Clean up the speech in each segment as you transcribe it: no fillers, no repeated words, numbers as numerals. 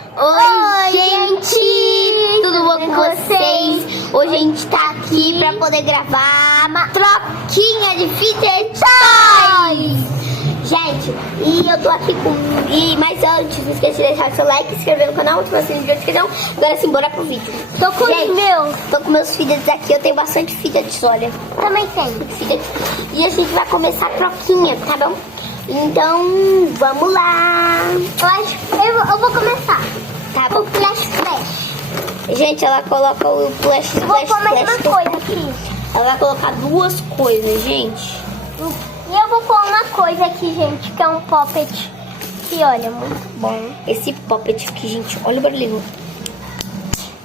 Oi, gente! Tudo bom com vocês? Hoje a gente tá aqui pra poder gravar uma troquinha de fidget toys! Gente, e eu tô aqui com... Mas antes, não esqueça de deixar seu like, se inscrever no canal, ativar o sininho de notificação. Agora sim, bora pro vídeo. Tô com os meus. Tô com meus fidgets aqui, eu tenho bastante fidgets, olha. Também tenho. Fidget. E a gente vai começar a troquinha, tá bom? Então, vamos lá! Eu vou começar. Tá bom. O flash. Gente, ela coloca o flash. Eu vou pôr mais uma coisa aqui. Ela vai colocar duas coisas, gente. E eu vou pôr uma coisa aqui, gente, que é um poppet. Que olha, muito bom. Esse poppet aqui, gente, olha o barulhinho.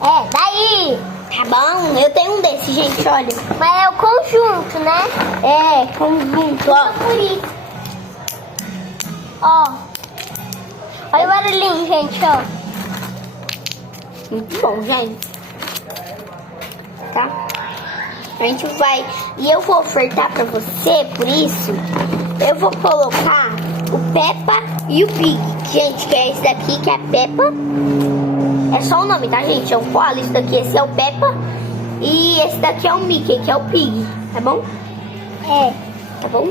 É, daí. Tá bom? Eu tenho um desse, gente, olha. Mas é o conjunto, né? É, conjunto, ó. Por isso. Ó. Olha o barulhinho, gente, ó. Muito bom, gente. Tá? A gente vai... E eu vou ofertar pra você, por isso, eu vou colocar o Peppa e o Pig. Gente, que é esse daqui, que é a Peppa. É só o nome, tá, gente? É um koala, isso daqui, esse é o Peppa. E esse daqui é o Mickey, que é o Pig, tá bom? É. Tá bom?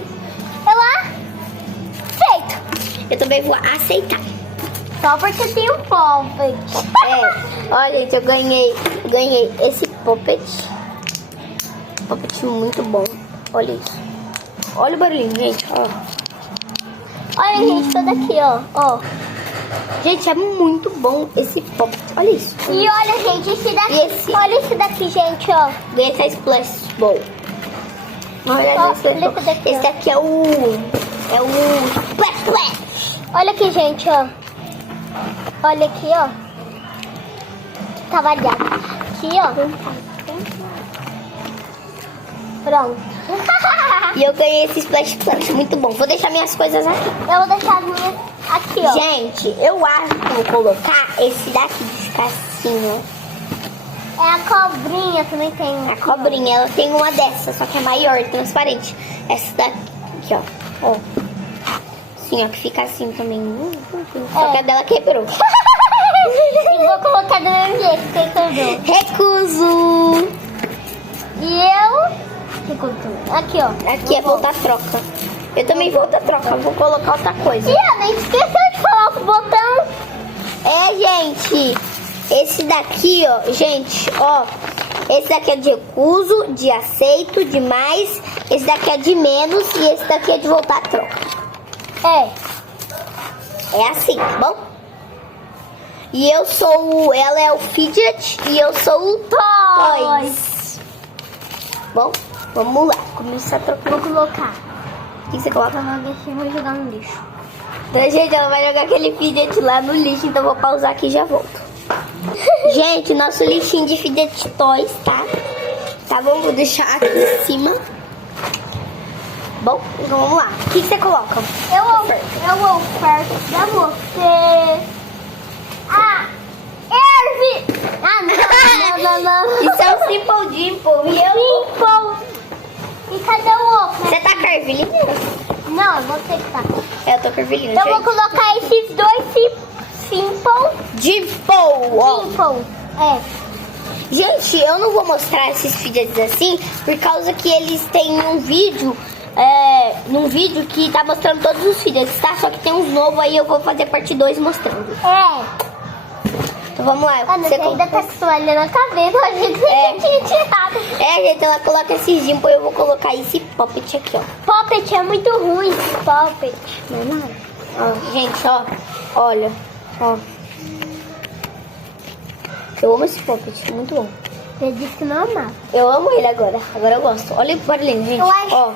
Feito. Eu também vou aceitar. Só porque tem um poppet. É, olha, gente, eu ganhei esse poppet. Poppet muito bom. Olha isso. Olha o barulhinho, gente, ó. Olha, gente, todo aqui, ó. Gente, é muito bom esse poppet. Olha isso. E olha, gente, esse daqui. E esse? Olha esse daqui, gente, ó. Ganhei essa Splash Ball. Olha Ó, esse daqui. olha esse daqui, ó. Esse daqui é o Splash Splash. Olha aqui, gente, ó. Olha aqui, ó. Tá variado. Aqui, ó. Pronto. E eu ganhei esse Splash Splash. Muito bom. Vou deixar minhas coisas aqui. Eu vou deixar as minhas aqui, ó. Gente, eu acho que eu vou colocar esse daqui de ficar assim, ó. É a cobrinha, também tem. A cobrinha, ela tem uma dessa, só que é maior, transparente. Essa daqui, ó. Assim, ó, que fica assim também. Só que a dela quebrou. E vou colocar do mesmo jeito, que quebrou. Recuso! E eu... Aqui, ó. Aqui é voltar troca. Eu também vou dar troca, vou colocar outra coisa. E a gente esqueceu de falar o botão. É, gente, esse daqui, ó, gente, ó. Esse daqui é de recuso, de aceito, de mais. Esse daqui é de menos e esse daqui é de voltar troca. É assim, tá bom? E eu sou ela é o fidget e eu sou o toys. Bom, vamos lá, começar a trocar. Vou colocar. O que você coloca? Eu vou jogar no lixo. Então, gente, ela vai jogar aquele fidget lá no lixo, então vou pausar aqui e já volto. Gente, nosso lixinho de fidget toys, tá? Tá bom? Vou deixar aqui em cima. Bom, então vamos lá. O que você coloca? Eu vou ofertar pra você. Erve! Não. Isso é o Simple Dimple. E eu... Simple. E cadê o outro? Você tá com a ervilhinha? Não, eu vou ter que tá. Eu tô com a ervilhinha, Eu gente. vou colocar esses dois Simple. Dimple, ó. Simple. É. Gente, eu não vou mostrar esses fidgets assim, por causa que eles têm um vídeo... num vídeo que tá mostrando todos os fidgets, tá? Só que tem uns novos aí, eu vou fazer parte 2 mostrando. Então vamos lá. Você ainda tá com toalha na cabeça, a gente tinha tirado. Gente, ela coloca esse Dimple e eu vou colocar esse poppet aqui, ó. Poppet é muito ruim, esse poppet. Não é nada. Ó, gente, ó. Olha. Ó. Eu amo esse poppet, muito bom. Você disse que não amava. Eu amo ele agora. Agora eu gosto. Olha o barulhinho, gente. Eu acho- Ó.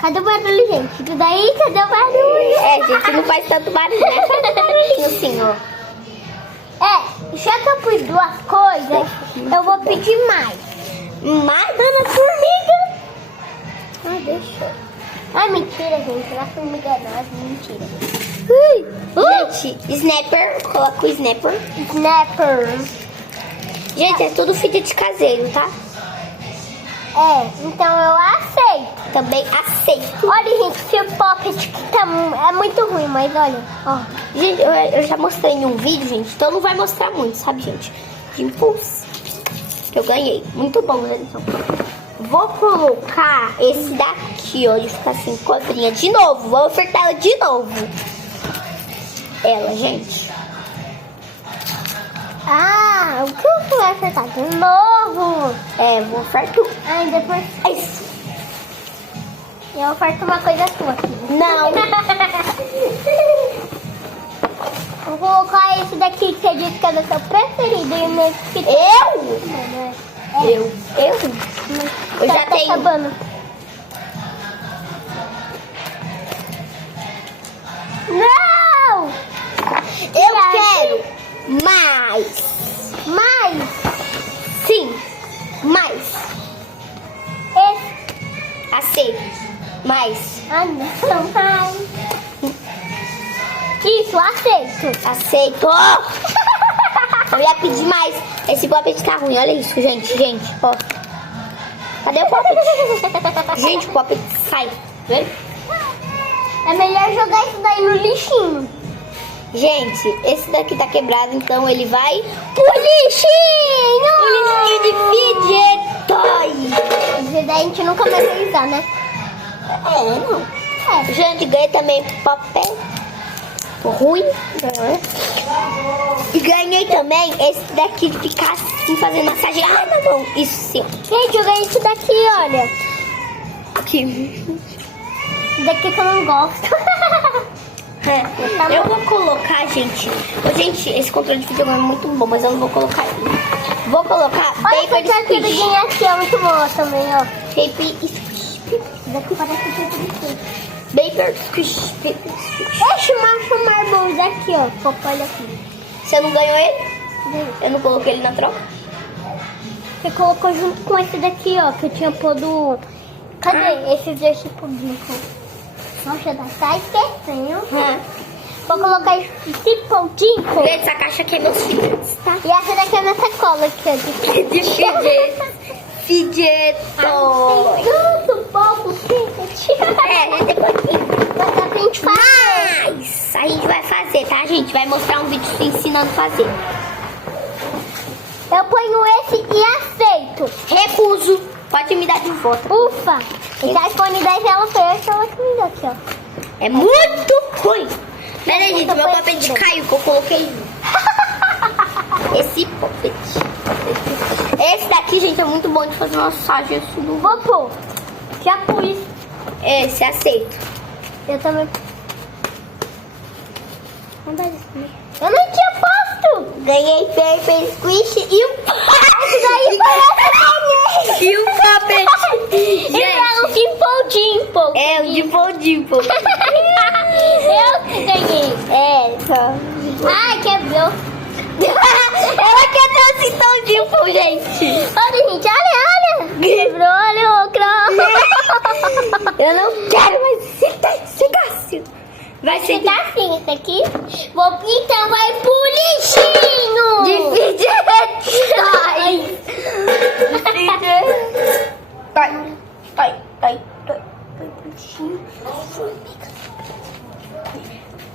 Cadê o barulho, gente? Tudo aí? Cadê o barulho? Gente, não faz tanto barulho, né? Faz um barulhinho assim, ó. Já que eu pus duas coisas, eu vou pedir mais. Mais dona formiga. Deixa. Ai, mentira, gente. Não é formiga, não. É mentira. Gente, snapper. Coloca o snapper. Snapper. Gente, é tudo fidget caseiro, tá? então eu aceito. Também aceito. Olha, gente, esse pocket que tá, é muito ruim, mas olha, ó. Gente, eu já mostrei em um vídeo, gente, então não vai mostrar muito, sabe, gente? De impulso. Que eu ganhei. Muito bom, né? Então, vou colocar esse daqui, ó. Ele fica assim, cobrinha. De novo, vou ofertar ela de novo. Ela, gente. Ah, o que você vai acertar de novo? Vou ofertar. Ai, depois É isso. eu oferto uma coisa sua aqui. Não. Vou colocar esse daqui que você disse que é do seu preferido. E o meu que tá... Eu já tá tenho. acabando. Não! Eu quero mais. Mais! Sim, mais. Esse... Aceito. Mais. Ah, não, mais. Isso, aceito. Aceito. Eu ia pedir mais. Esse poppet tá ruim. Olha isso, gente. Ó. Cadê o poppet? Gente, o poppet sai. Vê? É melhor jogar isso daí no lixinho. Gente, esse daqui tá quebrado, então ele vai pro Lixinho! O lixinho de fidget toy. Esse daí a gente nunca mais vai usar, né? Não. Gente, ganhei também papel. Ruim. Né? E ganhei também esse daqui de ficar assim, fazendo massagem na mão. Isso sim. Gente, eu ganhei esse daqui, olha. Aqui. Esse daqui que eu não gosto. Eu vou colocar, gente. Gente, esse controle de videogame é muito bom, mas eu não vou colocar ele. Vou colocar Olha essa Paper carta do Squish. Game aqui, é muito boa também, ó. Paper Squish. Esse daqui parece que é tudo. Paper Squish. Paper Squish. Esse Marshall Marbles aqui, ó. Olha aqui. Você não ganhou ele? Eu não coloquei ele na troca? Você colocou junto com esse daqui, ó, que eu tinha podo... Cadê esses dois tipos de... Nossa, tá esquecendo. Vou colocar esse pontinho. Essa caixa aqui é meus filhos, tá? E essa daqui é minha sacola aqui, ó. De fidget. Fidget toy. Tanto pouco fidget. Mas dá pra gente fazer. Mas a gente vai fazer, tá, gente? Vai mostrar um vídeo ensinando a fazer. Eu ponho esse e aceito. Recuso. Pode me dar de volta. Ufa. Esse iPhone 10 ela foi ela que me deu aqui, ó. É muito ruim. Pera aí, gente. Meu poppet caiu que eu coloquei. Esse poppet. Esse daqui, gente, é muito bom de fazer massagem. Isso não Vou pôr. Já pus. Esse, aceito. Eu também. Eu não tinha posto. Ganhei Paper Squish e um Daí parece E um poppet. que é um Dimple Dimple. É, o Dimple Dimple. Eu que ganhei. Só. Ai, quebrou. Ela quer ter o Cintão Dimple, gente. Olha, gente, olha. Quebrou, olha, outra. Eu não quero mais ser Cássio. Vai ser Tá assim, esse aqui. Então vai pro lixinho. de fidget toy.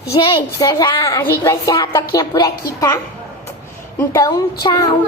Gente, a gente vai encerrar a toquinha por aqui, tá? Então, tchau.